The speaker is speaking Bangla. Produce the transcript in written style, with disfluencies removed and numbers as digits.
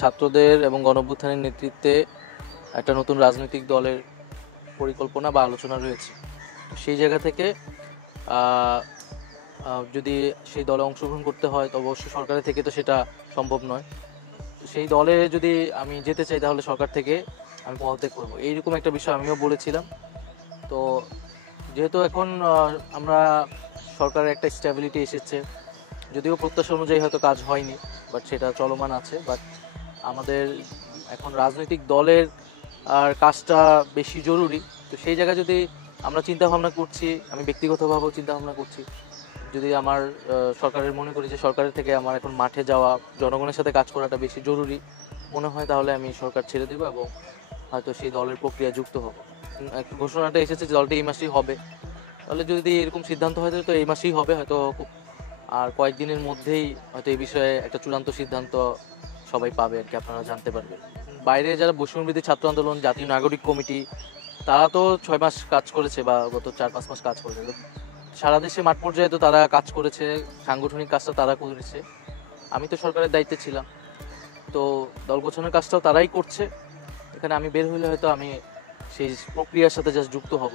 ছাত্রদের এবং গণঅভ্যুত্থানের নেতৃত্বে একটা নতুন রাজনৈতিক দলের পরিকল্পনা বা আলোচনা রয়েছে। সেই জায়গা থেকে যদি সেই দলে অংশগ্রহণ করতে হয় তো অবশ্যই সরকারের থেকে তো সেটা সম্ভব নয়। সেই দলে যদি আমি যেতে চাই তাহলে সরকার থেকে আমি পদত্যাগ করবো, এইরকম একটা বিষয় আমিও বলেছিলাম। তো যেহেতু এখন আমরা সরকারের একটা স্ট্যাবিলিটি এসেছে, যদিও প্রত্যাশা অনুযায়ী হয়তো কাজ হয়নি, বাট সেটা চলমান আছে। বাট আমাদের এখন রাজনৈতিক দলের আর কাজটা বেশি জরুরি। তো সেই জায়গায় যদি আমরা চিন্তা ভাবনা করছি, আমি ব্যক্তিগতভাবেও চিন্তা ভাবনা করছি, যদি আমার সরকারের মনে করি যে সরকারের থেকে আমার এখন মাঠে যাওয়া, জনগণের সাথে কাজ করাটা বেশি জরুরি মনে হয়, তাহলে আমি সরকার ছেড়ে দেবো এবং হয়তো সেই দলের প্রক্রিয়া যুক্ত হব। একটা ঘোষণাটা এসেছে যে দলটা এই মাসেই হবে, তাহলে যদি এরকম সিদ্ধান্ত হয় তো এই মাসেই হবে হয়তো। আর কয়েকদিনের মধ্যেই হয়তো এই বিষয়ে একটা চূড়ান্ত সিদ্ধান্ত সবাই পাবে আর কি, আপনারা জানতে পারবেন। বাইরে যারা বৈষম্যবিরোধী ছাত্র আন্দোলন, জাতীয় নাগরিক কমিটি, তারা তো 6 মাস কাজ করেছে বা গত 4-5 মাস কাজ করেছে। সারা দেশে মাঠ পর্যায়ে তো তারা কাজ করেছে, সাংগঠনিক কাজটা তারা করেছে। আমি তো সরকারের দায়িত্বে ছিলাম, তো দল গোছানোর কাজটাও তারাই করছে। এখানে আমি বের হইলে হয়তো আমি সেই প্রক্রিয়ার সাথে জাস্ট যুক্ত হব।